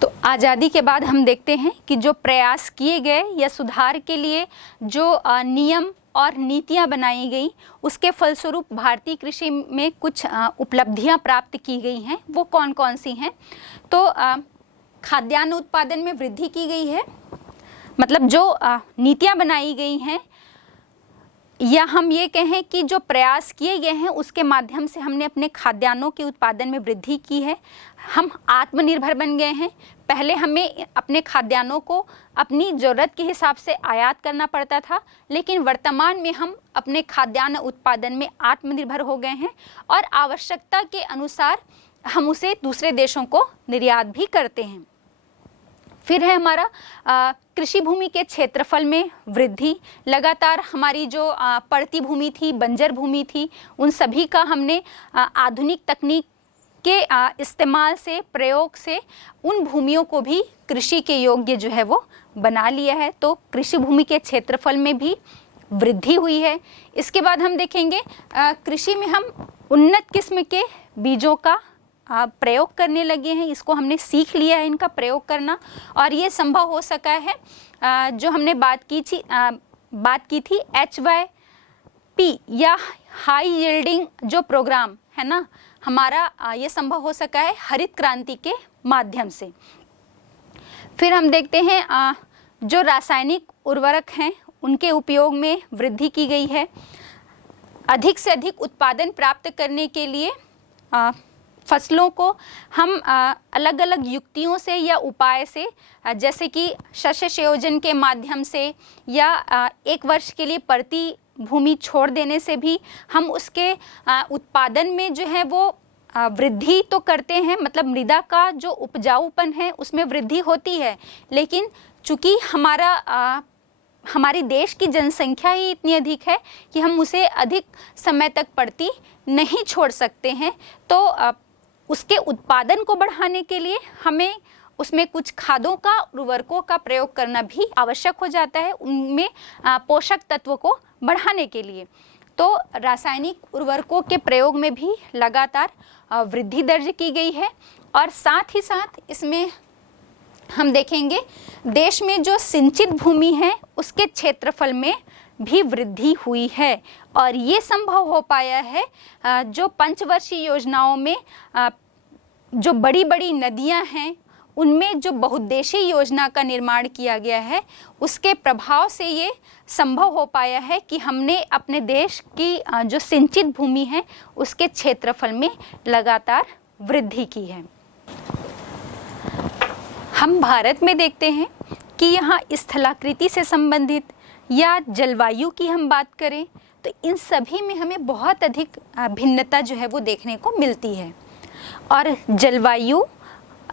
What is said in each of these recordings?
तो आज़ादी के बाद हम देखते हैं कि जो प्रयास किए गए या सुधार के लिए जो नियम और नीतियां बनाई गई, उसके फलस्वरूप भारतीय कृषि में कुछ उपलब्धियां प्राप्त की गई हैं। वो कौन कौन सी हैं? तो खाद्यान्न उत्पादन में वृद्धि की गई है, मतलब जो नीतियां बनाई गई हैं, या हम ये कहें कि जो प्रयास किए गए हैं उसके माध्यम से हमने अपने खाद्यान्नों के उत्पादन में वृद्धि की है। हम आत्मनिर्भर बन गए हैं। पहले हमें अपने खाद्यान्नों को अपनी ज़रूरत के हिसाब से आयात करना पड़ता था, लेकिन वर्तमान में हम अपने खाद्यान्न उत्पादन में आत्मनिर्भर हो गए हैं और आवश्यकता के अनुसार हम उसे दूसरे देशों को निर्यात भी करते हैं। फिर है हमारा कृषि भूमि के क्षेत्रफल में वृद्धि। लगातार हमारी जो पड़ती भूमि थी, बंजर भूमि थी, उन सभी का हमने आधुनिक तकनीक के इस्तेमाल से, प्रयोग से उन भूमियों को भी कृषि के योग्य जो है वो बना लिया है। तो कृषि भूमि के क्षेत्रफल में भी वृद्धि हुई है। इसके बाद हम देखेंगे कृषि में हम उन्नत किस्म के बीजों का प्रयोग करने लगे हैं। इसको हमने सीख लिया है, इनका प्रयोग करना, और ये संभव हो सका है जो हमने बात की थी HYP या हाई यील्डिंग जो प्रोग्राम है ना हमारा, ये संभव हो सका है हरित क्रांति के माध्यम से। फिर हम देखते हैं जो रासायनिक उर्वरक हैं उनके उपयोग में वृद्धि की गई है। अधिक से अधिक उत्पादन प्राप्त करने के लिए फसलों को हम अलग अलग युक्तियों से या उपाय से, जैसे कि शस्य संयोजन के माध्यम से या एक वर्ष के लिए प्रति भूमि छोड़ देने से भी हम उसके उत्पादन में जो है वो वृद्धि तो करते हैं, मतलब मृदा का जो उपजाऊपन है उसमें वृद्धि होती है। लेकिन चूंकि हमारी देश की जनसंख्या ही इतनी अधिक है कि हम उसे अधिक समय तक पड़ती नहीं छोड़ सकते हैं, तो उसके उत्पादन को बढ़ाने के लिए हमें उसमें कुछ खादों का, उर्वरकों का प्रयोग करना भी आवश्यक हो जाता है, उनमें पोषक तत्वों को बढ़ाने के लिए। तो रासायनिक उर्वरकों के प्रयोग में भी लगातार वृद्धि दर्ज की गई है। और साथ ही साथ इसमें हम देखेंगे देश में जो सिंचित भूमि है उसके क्षेत्रफल में भी वृद्धि हुई है, और ये संभव हो पाया है जो पंचवर्षीय योजनाओं में जो बड़ी बड़ी नदियां हैं उनमें जो बहुउद्देशीय योजना का निर्माण किया गया है उसके प्रभाव से ये संभव हो पाया है कि हमने अपने देश की जो सिंचित भूमि है उसके क्षेत्रफल में लगातार वृद्धि की है। हम भारत में देखते हैं कि यहाँ स्थलाकृति से संबंधित या जलवायु की हम बात करें तो इन सभी में हमें बहुत अधिक भिन्नता जो है वो देखने को मिलती है। और जलवायु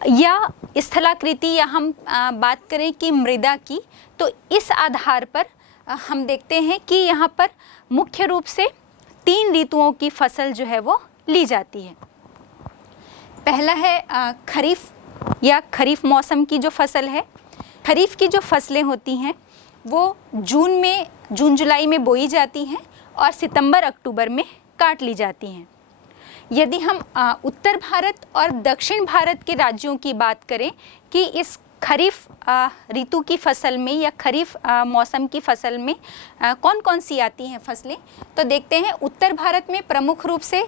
या स्थलाकृति या हम बात करें कि मृदा की, तो इस आधार पर हम देखते हैं कि यहाँ पर मुख्य रूप से 3 ऋतुओं की फसल जो है वो ली जाती है। पहला है खरीफ या खरीफ मौसम की जो फसल है। खरीफ की जो फसलें होती हैं वो जून जुलाई में बोई जाती हैं और सितंबर अक्टूबर में काट ली जाती हैं। यदि हम उत्तर भारत और दक्षिण भारत के राज्यों की बात करें कि इस खरीफ ऋतु की फसल में या खरीफ मौसम की फसल में कौन कौन सी आती हैं फसलें, तो देखते हैं उत्तर भारत में प्रमुख रूप से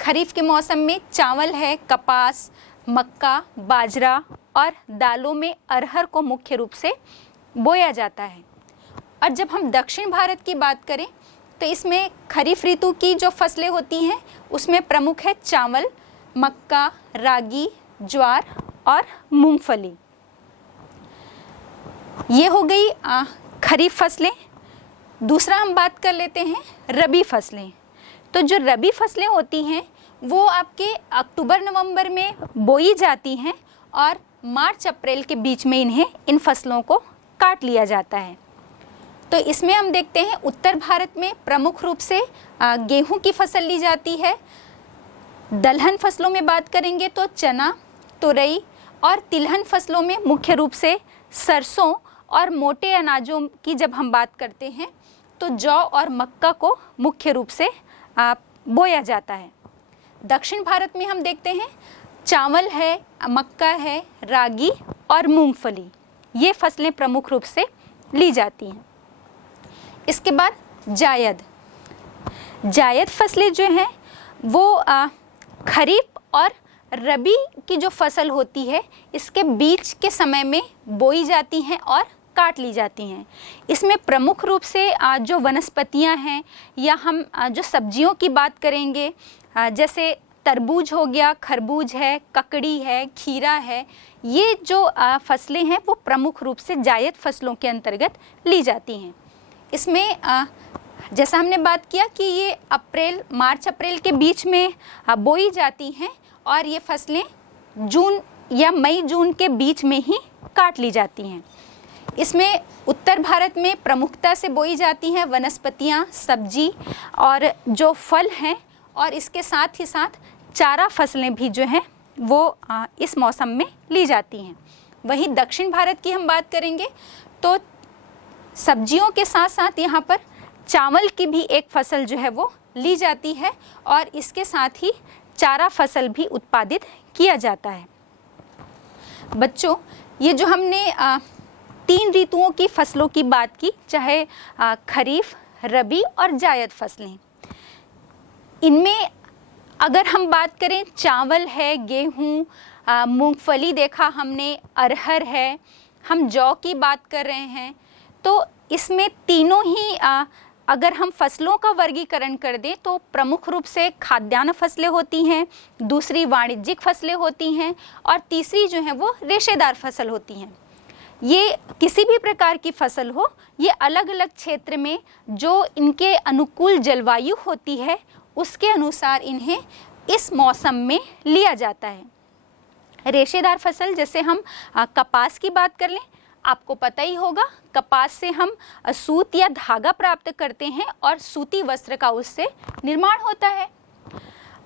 खरीफ के मौसम में चावल है, कपास, मक्का, बाजरा और दालों में अरहर को मुख्य रूप से बोया जाता है। और जब हम दक्षिण भारत की बात करें तो इसमें खरीफ ऋतु की जो फसलें होती हैं उसमें प्रमुख है चावल, मक्का, रागी, ज्वार और मूंगफली। ये हो गई खरीफ फसलें। दूसरा हम बात कर लेते हैं रबी फसलें। तो जो रबी फसलें होती हैं वो आपके अक्टूबर नवंबर में बोई जाती हैं और मार्च अप्रैल के बीच में इन फसलों को काट लिया जाता है। तो इसमें हम देखते हैं उत्तर भारत में प्रमुख रूप से गेहूं की फसल ली जाती है। दलहन फसलों में बात करेंगे तो चना, तुरई और तिलहन फसलों में मुख्य रूप से सरसों और मोटे अनाजों की जब हम बात करते हैं तो जौ और मक्का को मुख्य रूप से बोया जाता है। दक्षिण भारत में हम देखते हैं चावल है, मक्का है, रागी और मूंगफली, ये फसलें प्रमुख रूप से ली जाती हैं। इसके बाद जायद फसलें जो हैं वो खरीफ और रबी की जो फसल होती है इसके बीच के समय में बोई जाती हैं और काट ली जाती हैं। इसमें प्रमुख रूप से जो वनस्पतियां हैं या हम जो सब्जियों की बात करेंगे, जैसे तरबूज हो गया, खरबूज है, ककड़ी है, खीरा है, ये जो फसलें हैं वो प्रमुख रूप से जायद फसलों के अंतर्गत ली जाती हैं। इसमें जैसा हमने बात किया कि ये मार्च अप्रैल के बीच में बोई जाती हैं और ये फसलें जून या मई जून के बीच में ही काट ली जाती हैं। इसमें उत्तर भारत में प्रमुखता से बोई जाती हैं वनस्पतियां, सब्जी और जो फल हैं, और इसके साथ ही साथ चारा फसलें भी जो हैं वो इस मौसम में ली जाती हैं। वहीं दक्षिण भारत की हम बात करेंगे तो सब्जियों के साथ साथ यहाँ पर चावल की भी एक फसल जो है वो ली जाती है और इसके साथ ही चारा फसल भी उत्पादित किया जाता है। बच्चों, ये जो हमने 3 ऋतुओं की फसलों की बात की, चाहे खरीफ, रबी और जायद फसलें, इनमें अगर हम बात करें चावल है, गेहूँ, मूंगफली देखा हमने, अरहर है, हम जौ की बात कर रहे हैं, तो इसमें तीनों ही अगर हम फसलों का वर्गीकरण कर दें तो प्रमुख रूप से खाद्यान्न फसलें होती हैं, दूसरी वाणिज्यिक फसलें होती हैं और तीसरी जो है वो रेशेदार फसल होती हैं। ये किसी भी प्रकार की फसल हो, ये अलग अलग क्षेत्र में जो इनके अनुकूल जलवायु होती है उसके अनुसार इन्हें इस मौसम में लिया जाता है। रेशेदार फसल, जैसे हम कपास की बात कर लें, आपको पता ही होगा कपास से हम सूत या धागा प्राप्त करते हैं और सूती वस्त्र का उससे निर्माण होता है।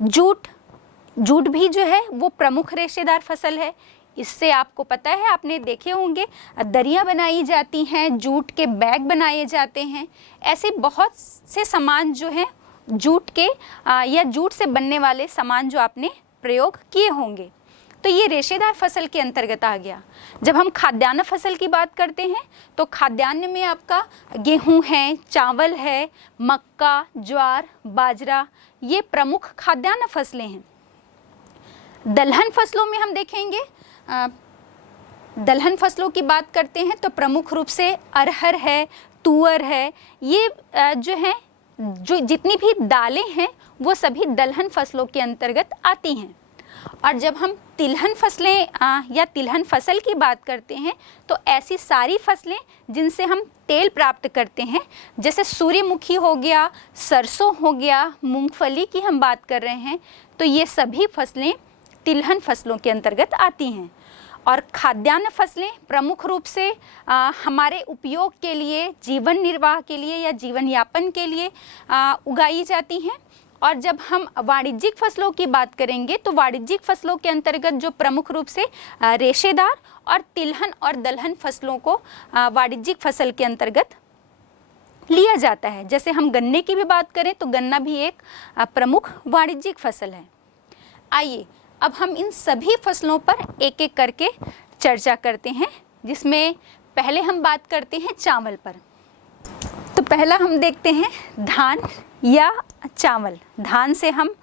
जूट भी जो है वो प्रमुख रेशेदार फसल है। इससे आपको पता है, आपने देखे होंगे, दरियाँ बनाई जाती हैं, जूट के बैग बनाए जाते हैं। ऐसे बहुत से सामान जो हैं जूट के या जूट से बनने वाले सामान जो आपने प्रयोग किए होंगे, तो ये रेशेदार फसल के अंतर्गत आ गया। जब हम खाद्यान्न फसल की बात करते हैं तो खाद्यान्न में आपका गेहूं है, चावल है, मक्का, ज्वार, बाजरा, ये प्रमुख खाद्यान्न फसलें हैं। दलहन फसलों में हम देखेंगे, दलहन फसलों की बात करते हैं तो प्रमुख रूप से अरहर है, तुअर है, ये जो हैं, जो जितनी भी दालें हैं वो सभी दलहन फसलों के अंतर्गत आती हैं। और जब हम तिलहन फसलें या तिलहन फसल की बात करते हैं तो ऐसी सारी फसलें जिनसे हम तेल प्राप्त करते हैं, जैसे सूर्यमुखी हो गया, सरसों हो गया, मूंगफली की हम बात कर रहे हैं, तो ये सभी फसलें तिलहन फसलों के अंतर्गत आती हैं। और खाद्यान्न फसलें प्रमुख रूप से हमारे उपयोग के लिए, जीवन निर्वाह के लिए या जीवन यापन के लिए उगाई जाती हैं। और जब हम वाणिज्यिक फसलों की बात करेंगे तो वाणिज्यिक फसलों के अंतर्गत जो प्रमुख रूप से रेशेदार और तिलहन और दलहन फसलों को वाणिज्यिक फसल के अंतर्गत लिया जाता है। जैसे हम गन्ने की भी बात करें तो गन्ना भी एक प्रमुख वाणिज्यिक फसल है। आइए अब हम इन सभी फसलों पर एक एक करके चर्चा करते हैं, जिसमें पहले हम बात करते हैं चावल पर। तो पहला हम देखते हैं धान या चावल। धान से हम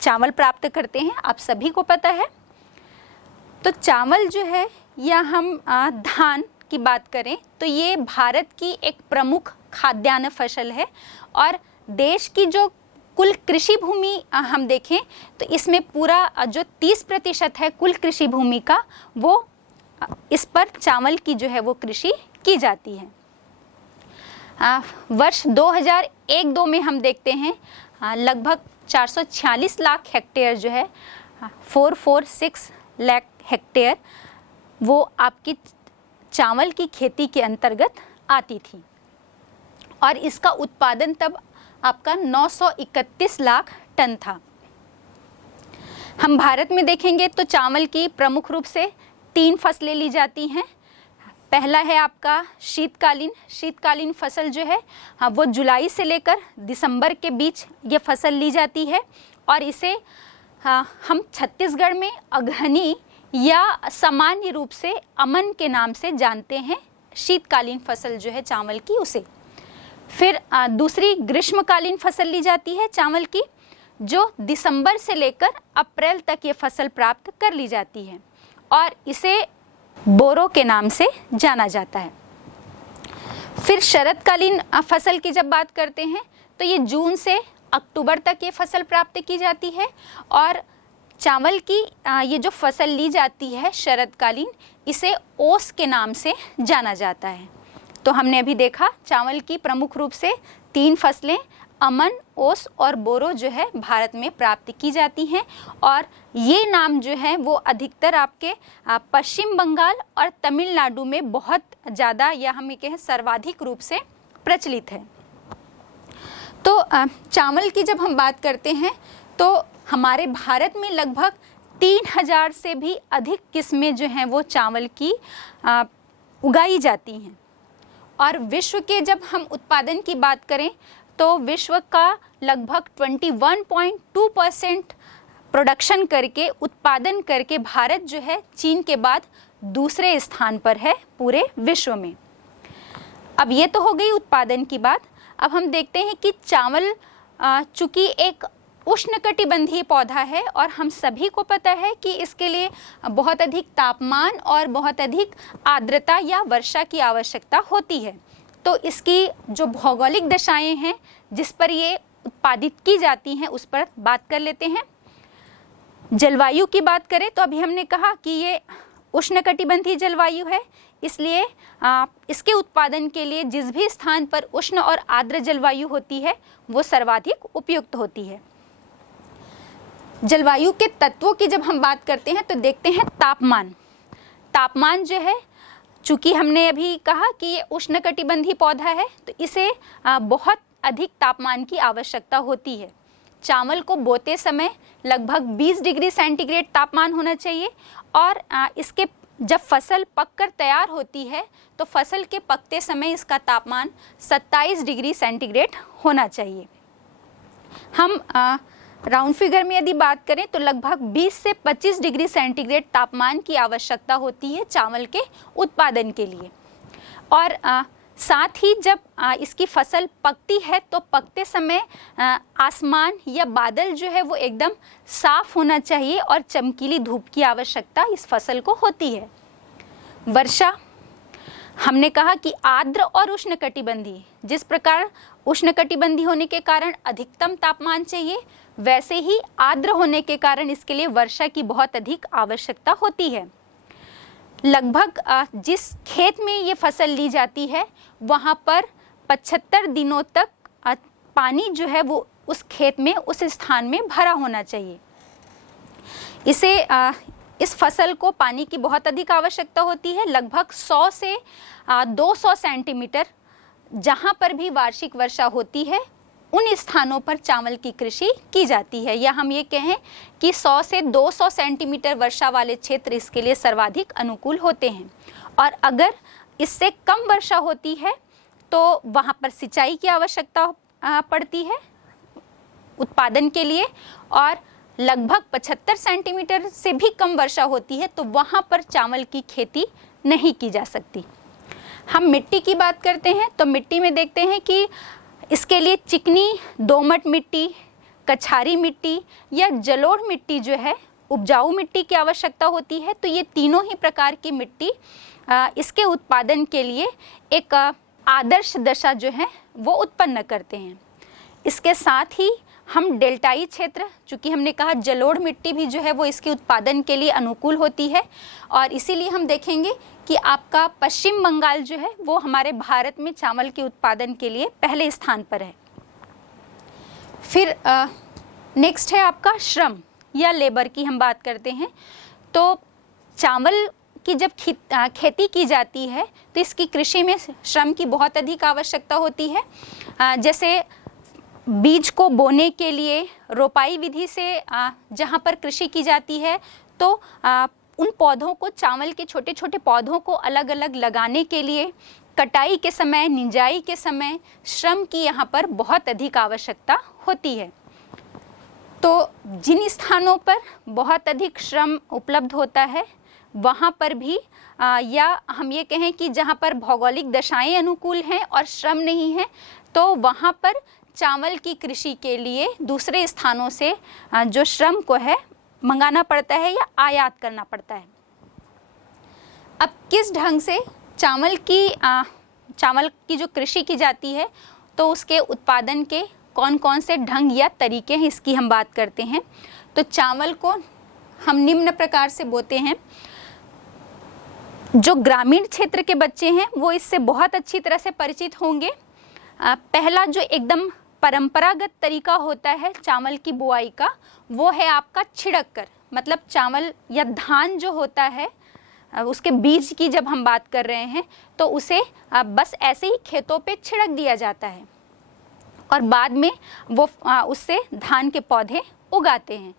चावल प्राप्त करते हैं, आप सभी को पता है। तो चावल जो है या हम धान की बात करें तो ये भारत की एक प्रमुख खाद्यान्न फसल है और देश की जो कुल कृषि भूमि हम देखें तो इसमें पूरा जो 30% है कुल कृषि भूमि का, वो इस पर चावल की जो है वो कृषि की जाती है। वर्ष 2001-2 में हम देखते हैं लगभग 446 लाख हेक्टेयर जो है 446 लाख हेक्टेयर वो आपकी चावल की खेती के अंतर्गत आती थी और इसका उत्पादन तब आपका 931 लाख टन था। हम भारत में देखेंगे तो चावल की प्रमुख रूप से 3 फसलें ली जाती हैं। पहला है आपका शीतकालीन फसल जो है वो जुलाई से लेकर दिसंबर के बीच ये फसल ली जाती है और इसे हम छत्तीसगढ़ में अगहनी या सामान्य रूप से अमन के नाम से जानते हैं शीतकालीन फसल जो है चावल की उसे। फिर दूसरी ग्रीष्मकालीन फसल ली जाती है चावल की, जो दिसंबर से लेकर अप्रैल तक ये फसल प्राप्त कर ली जाती है और इसे बोरो के नाम से जाना जाता है। फिर शरदकालीन फसल की जब बात करते हैं तो ये जून से अक्टूबर तक ये फसल प्राप्त की जाती है और चावल की ये जो फसल ली जाती है शरदकालीन, इसे ओस के नाम से जाना जाता है। तो हमने अभी देखा चावल की प्रमुख रूप से 3 फसलें अमन, ओस और बोरो जो है भारत में प्राप्त की जाती हैं और ये नाम जो है वो अधिकतर आपके पश्चिम बंगाल और तमिलनाडु में बहुत ज़्यादा या हम ये कहें सर्वाधिक रूप से प्रचलित है। तो चावल की जब हम बात करते हैं तो हमारे भारत में लगभग 3000 से भी अधिक किस्में जो हैं वो चावल की उगाई जाती हैं और विश्व के जब हम उत्पादन की बात करें तो विश्व का लगभग 21.2% प्रोडक्शन करके उत्पादन करके भारत जो है चीन के बाद दूसरे स्थान पर है पूरे विश्व में। अब ये तो हो गई उत्पादन की बात। अब हम देखते हैं कि चावल चूँकि एक उष्णकटिबंधीय पौधा है और हम सभी को पता है कि इसके लिए बहुत अधिक तापमान और बहुत अधिक आर्द्रता या वर्षा की आवश्यकता होती है। तो इसकी जो भौगोलिक दशाएं हैं जिस पर ये उत्पादित की जाती हैं उस पर बात कर लेते हैं। जलवायु की बात करें तो अभी हमने कहा कि ये उष्णकटिबंधीय जलवायु है, इसलिए इसके उत्पादन के लिए जिस भी स्थान पर उष्ण और आर्द्र जलवायु होती है वो सर्वाधिक उपयुक्त होती है। जलवायु के तत्वों की जब हम बात करते हैं तो देखते हैं तापमान। तापमान जो है, चूँकि हमने अभी कहा कि ये उष्णकटिबंधीय पौधा है तो इसे बहुत अधिक तापमान की आवश्यकता होती है। चावल को बोते समय लगभग 20 डिग्री सेंटीग्रेड तापमान होना चाहिए और इसके जब फसल पककर तैयार होती है तो फसल के पकते समय इसका तापमान 27 डिग्री सेंटीग्रेड होना चाहिए। हम राउंड फिगर में यदि बात करें तो लगभग 20 से 25 डिग्री सेंटीग्रेड तापमान की आवश्यकता होती है चावल के उत्पादन के लिए। और साथ ही जब इसकी फसल पकती है तो पकते समय आसमान या बादल जो है वो एकदम साफ होना चाहिए और चमकीली धूप की आवश्यकता इस फसल को होती है। वर्षा, हमने कहा कि आर्द्र और उष्णकटिबंधीय, जिस प्रकार उष्णकटिबंधीय होने के कारण अधिकतम तापमान चाहिए, वैसे ही आर्द्र होने के कारण इसके लिए वर्षा की बहुत अधिक आवश्यकता होती है। लगभग जिस खेत में ये फसल ली जाती है वहाँ पर 75 दिनों तक पानी जो है वो उस खेत में उस स्थान में भरा होना चाहिए। इस फसल को पानी की बहुत अधिक आवश्यकता होती है। लगभग 100 से 200 सेंटीमीटर जहाँ पर भी वार्षिक वर्षा होती है उन स्थानों पर चावल की कृषि की जाती है, या हम ये कहें कि 100 से 200 सेंटीमीटर वर्षा वाले क्षेत्र इसके लिए सर्वाधिक अनुकूल होते हैं। और अगर इससे कम वर्षा होती है तो वहाँ पर सिंचाई की आवश्यकता पड़ती है उत्पादन के लिए, और लगभग 75 सेंटीमीटर से भी कम वर्षा होती है तो वहाँ पर चावल की खेती नहीं की जा सकती। हम मिट्टी की बात करते हैं तो मिट्टी में देखते हैं कि इसके लिए चिकनी, दोमट मिट्टी, कछारी मिट्टी या जलोढ़ मिट्टी जो है उपजाऊ मिट्टी की आवश्यकता होती है। तो ये तीनों ही प्रकार की मिट्टी इसके उत्पादन के लिए एक आदर्श दशा जो है वो उत्पन्न करते हैं। इसके साथ ही हम डेल्टाई क्षेत्र, चूँकि हमने कहा जलोढ़ मिट्टी भी जो है वो इसके उत्पादन के लिए अनुकूल होती है, और इसीलिए हम देखेंगे कि आपका पश्चिम बंगाल जो है वो हमारे भारत में चावल के उत्पादन के लिए पहले स्थान पर है। फिर नेक्स्ट है आपका श्रम या लेबर की हम बात करते हैं। तो चावल की जब खेती की जाती है तो इसकी कृषि में श्रम की बहुत अधिक आवश्यकता होती है। जैसे बीज को बोने के लिए रोपाई विधि से जहाँ पर कृषि की जाती है तो उन पौधों को, चावल के छोटे छोटे पौधों को अलग अलग लगाने के लिए कटाई के समय, निंजाई के समय श्रम की यहाँ पर बहुत अधिक आवश्यकता होती है। तो जिन स्थानों पर बहुत अधिक श्रम उपलब्ध होता है वहाँ पर भी या हम ये कहें कि जहाँ पर भौगोलिक दशाएं अनुकूल हैं और श्रम नहीं है, तो वहाँ पर चावल की कृषि के लिए दूसरे स्थानों से जो श्रम को है मंगाना पड़ता है या आयात करना पड़ता है। अब किस ढंग से चावल की जो कृषि की जाती है, तो उसके उत्पादन के कौन कौन से ढंग या तरीके हैं, इसकी हम बात करते हैं। तो चावल को हम निम्न प्रकार से बोते हैं। जो ग्रामीण क्षेत्र के बच्चे हैं वो इससे बहुत अच्छी तरह से परिचित होंगे। पहला जो एकदम परंपरागत तरीका होता है चावल की बुआई का, वो है आपका छिड़क कर। मतलब चावल या धान जो होता है उसके बीज की जब हम बात कर रहे हैं तो उसे बस ऐसे ही खेतों पे छिड़क दिया जाता है और बाद में वो उससे धान के पौधे उगाते हैं।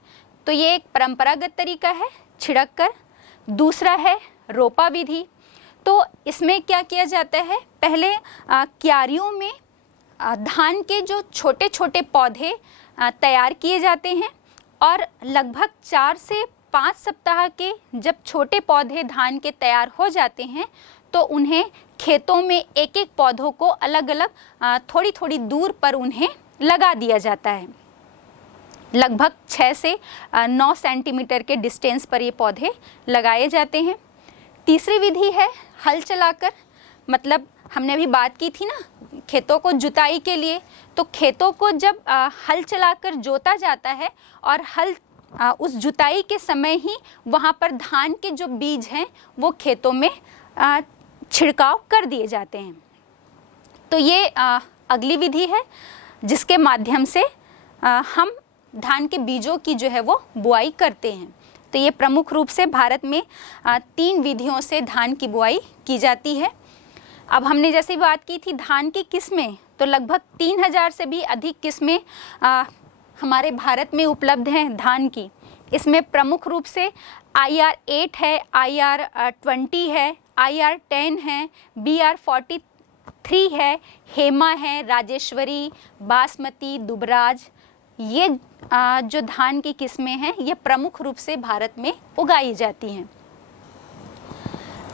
तो ये एक परंपरागत तरीका है छिड़क कर। दूसरा है रोपा विधि। तो इसमें क्या किया जाता है, पहले क्यारियों में धान के जो छोटे छोटे पौधे तैयार किए जाते हैं और लगभग 4 से 5 सप्ताह के जब छोटे पौधे धान के तैयार हो जाते हैं तो उन्हें खेतों में एक एक पौधों को अलग अलग थोड़ी थोड़ी दूर पर उन्हें लगा दिया जाता है। लगभग 6 से 9 सेंटीमीटर के डिस्टेंस पर ये पौधे लगाए जाते हैं। तीसरी विधि है हल चलाकर। मतलब हमने अभी बात की थी ना खेतों को जुताई के लिए, तो खेतों को जब हल चलाकर जोता जाता है और हल उस जुताई के समय ही वहाँ पर धान के जो बीज हैं वो खेतों में छिड़काव कर दिए जाते हैं। तो ये अगली विधि है जिसके माध्यम से हम धान के बीजों की जो है वो बुआई करते हैं। तो ये प्रमुख रूप से भारत में 3 विधियों से धान की बुआई की जाती है। अब हमने जैसे बात की थी धान की किस्में, तो लगभग 3000 से भी अधिक किस्में हमारे भारत में उपलब्ध हैं धान की। इसमें प्रमुख रूप से IR8 है, IR20 है, IR10 है, BR43 है, हेमा है, राजेश्वरी, बासमती, दुबराज। ये जो धान की किस्में हैं ये प्रमुख रूप से भारत में उगाई जाती हैं।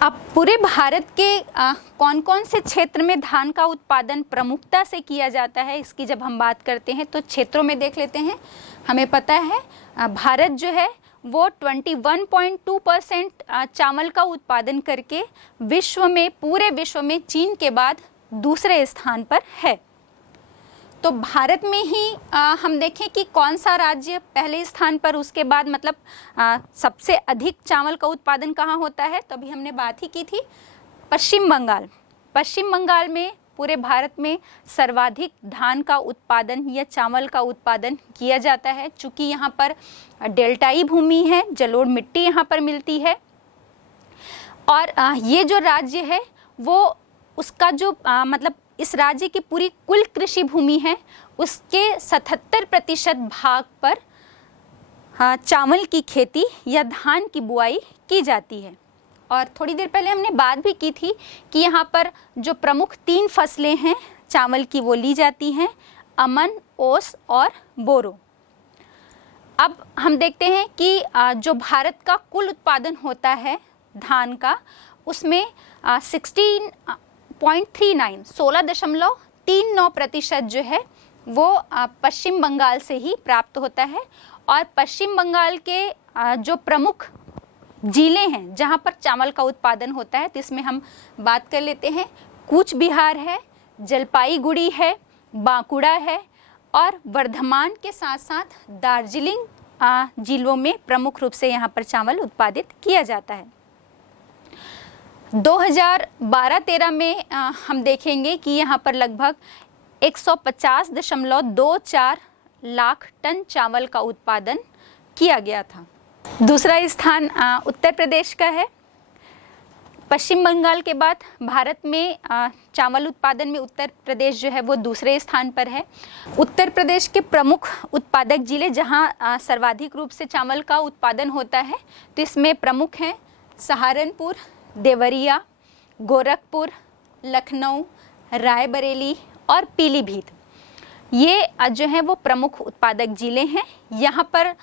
अब पूरे भारत के कौन कौन से क्षेत्र में धान का उत्पादन प्रमुखता से किया जाता है, इसकी जब हम बात करते हैं तो क्षेत्रों में देख लेते हैं। हमें पता है भारत जो है वो 21.2% चावल का उत्पादन करके विश्व में, पूरे विश्व में चीन के बाद दूसरे स्थान पर है। तो भारत में ही हम देखें कि कौन सा राज्य पहले स्थान पर, उसके बाद मतलब सबसे अधिक चावल का उत्पादन कहाँ होता है, तो अभी हमने बात ही की थी पश्चिम बंगाल। पश्चिम बंगाल में पूरे भारत में सर्वाधिक धान का उत्पादन या चावल का उत्पादन किया जाता है। चूँकि यहाँ पर डेल्टाई भूमि है, जलोढ़ मिट्टी यहाँ पर मिलती है और ये जो राज्य है वो उसका जो मतलब इस राज्य की पूरी कुल कृषि भूमि है उसके 77% भाग पर चावल की खेती या धान की बुआई की जाती है। और थोड़ी देर पहले हमने बात भी की थी कि यहाँ पर जो प्रमुख 3 फसलें हैं चावल की वो ली जाती हैं, अमन, ओस और बोरो। अब हम देखते हैं कि जो भारत का कुल उत्पादन होता है धान का, उसमें 16.39% जो है वो पश्चिम बंगाल से ही प्राप्त होता है। और पश्चिम बंगाल के जो प्रमुख जिले हैं जहाँ पर चावल का उत्पादन होता है, तो इसमें हम बात कर लेते हैं कूच बिहार है, जलपाईगुड़ी है, बांकुड़ा है और वर्धमान के साथ साथ दार्जिलिंग जिलों में प्रमुख रूप से यहाँ पर चावल उत्पादित किया जाता है। 2012-13 में हम देखेंगे कि यहाँ पर लगभग 150.24 लाख टन चावल का उत्पादन किया गया था। दूसरा स्थान उत्तर प्रदेश का है। पश्चिम बंगाल के बाद भारत में चावल उत्पादन में उत्तर प्रदेश जो है वो दूसरे स्थान पर है। उत्तर प्रदेश के प्रमुख उत्पादक जिले जहां सर्वाधिक रूप से चावल का उत्पादन होता है, तो इसमें प्रमुख हैं सहारनपुर, देवरिया, गोरखपुर, लखनऊ, रायबरेली और पीलीभीत। ये जो है वो प्रमुख उत्पादक जिले हैं। यहाँ पर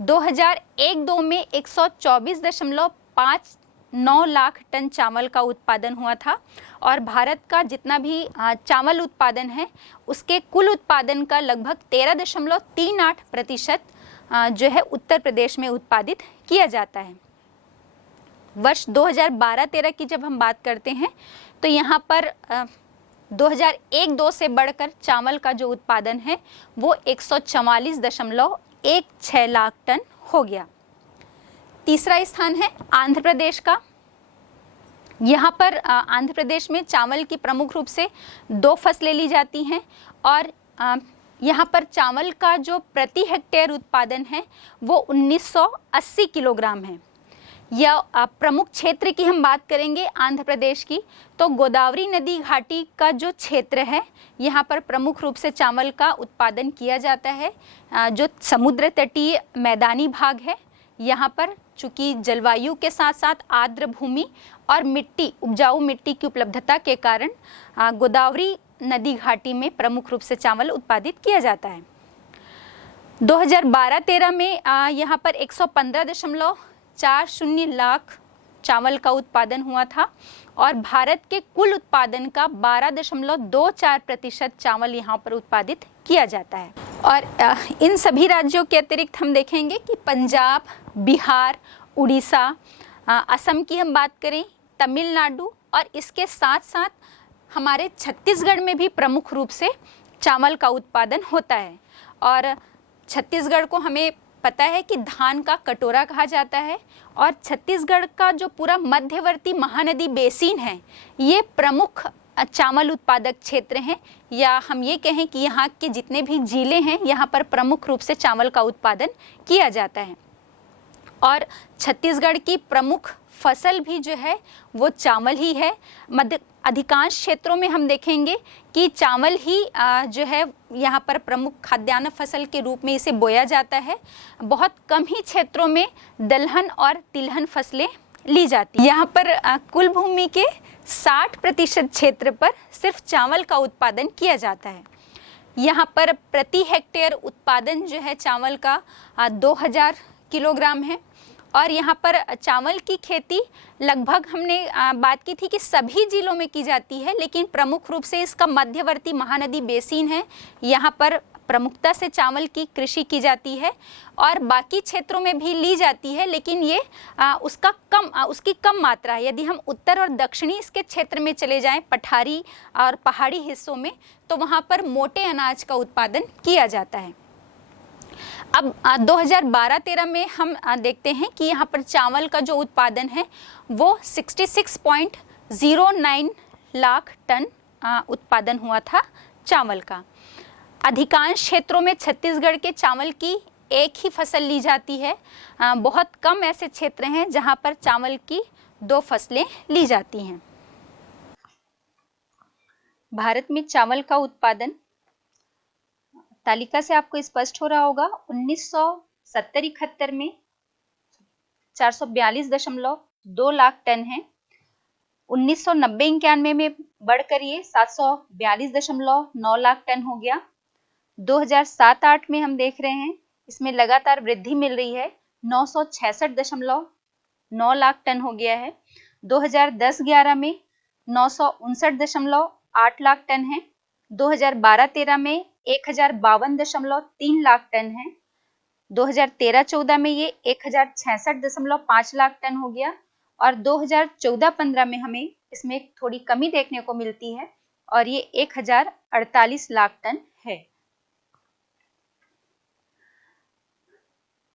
2001-2 में 124.59 लाख टन चावल का उत्पादन हुआ था और भारत का जितना भी चावल उत्पादन है उसके कुल उत्पादन का लगभग 13.38% जो है उत्तर प्रदेश में उत्पादित किया जाता है। वर्ष 2012-13 की जब हम बात करते हैं तो यहाँ पर 2001-2 से बढ़कर चावल का जो उत्पादन है वो 144.16 लाख टन हो गया। तीसरा स्थान है आंध्र प्रदेश का। यहाँ पर आंध्र प्रदेश में चावल की प्रमुख रूप से 2 फसलें ली जाती हैं और यहाँ पर चावल का जो प्रति हेक्टेयर उत्पादन है वो 1980 किलोग्राम है। या प्रमुख क्षेत्र की हम बात करेंगे आंध्र प्रदेश की तो गोदावरी नदी घाटी का जो क्षेत्र है यहाँ पर प्रमुख रूप से चावल का उत्पादन किया जाता है। जो समुद्र तटीय मैदानी भाग है यहाँ पर चूँकि जलवायु के साथ साथ आर्द्र भूमि और मिट्टी, उपजाऊ मिट्टी की उपलब्धता के कारण गोदावरी नदी घाटी में प्रमुख रूप से चावल उत्पादित किया जाता है। 2012-13 में यहाँ पर 115.40 लाख चावल का उत्पादन हुआ था और भारत के कुल उत्पादन का 12.24% चावल यहाँ पर उत्पादित किया जाता है। और इन सभी राज्यों के अतिरिक्त हम देखेंगे कि पंजाब, बिहार, उड़ीसा, असम की हम बात करें, तमिलनाडु और इसके साथ साथ हमारे छत्तीसगढ़ में भी प्रमुख रूप से चावल का उत्पादन होता है। और छत्तीसगढ़ को हमें पता है कि धान का कटोरा कहा जाता है और छत्तीसगढ़ का जो पूरा मध्यवर्ती महानदी बेसिन है ये प्रमुख चावल उत्पादक क्षेत्र हैं, या हम ये कहें कि यहाँ के जितने भी जिले हैं यहाँ पर प्रमुख रूप से चावल का उत्पादन किया जाता है। और छत्तीसगढ़ की प्रमुख फसल भी जो है वो चावल ही है। अधिकांश क्षेत्रों में हम देखेंगे कि चावल ही जो है यहाँ पर प्रमुख खाद्यान्न फसल के रूप में इसे बोया जाता है। बहुत कम ही क्षेत्रों में दलहन और तिलहन फसलें ली जाती हैं। यहाँ पर कुल भूमि के 60% क्षेत्र पर सिर्फ चावल का उत्पादन किया जाता है। यहाँ पर प्रति हेक्टेयर उत्पादन जो है चावल का 2000 किलोग्राम है और यहाँ पर चावल की खेती लगभग हमने बात की थी कि सभी जिलों में की जाती है, लेकिन प्रमुख रूप से इसका मध्यवर्ती महानदी बेसिन है यहाँ पर प्रमुखता से चावल की कृषि की जाती है और बाकी क्षेत्रों में भी ली जाती है, लेकिन ये उसकी कम मात्रा है। यदि हम उत्तर और दक्षिणी इसके क्षेत्र में चले जाएं, पठारी और पहाड़ी हिस्सों में, तो वहाँ पर मोटे अनाज का उत्पादन किया जाता है। अब 2012-13 में हम देखते हैं कि यहाँ पर चावल का जो उत्पादन है वो 66.09 लाख टन उत्पादन हुआ था चावल का। अधिकांश क्षेत्रों में छत्तीसगढ़ के चावल की एक ही फसल ली जाती है। बहुत कम ऐसे क्षेत्र हैं जहाँ पर चावल की 2 फसलें ली जाती हैं। भारत में चावल का उत्पादन तालिका से आपको स्पष्ट हो रहा होगा। 1970-71 में 442.2 लाख टन है। 1990-91 में बढ़कर ये 742.9 लाख टन हो गया। 2007-8 में हम देख रहे हैं इसमें लगातार वृद्धि मिल रही है, 966.9 लाख टन हो गया है। 2010-11 में 959.8 लाख टन है। 2012-13 में 1052.3 लाख टन है। 2013-14 में ये 1066.5 लाख टन हो गया और 2014-15 में हमें इसमें थोड़ी कमी देखने को मिलती है और ये 1048 लाख टन है।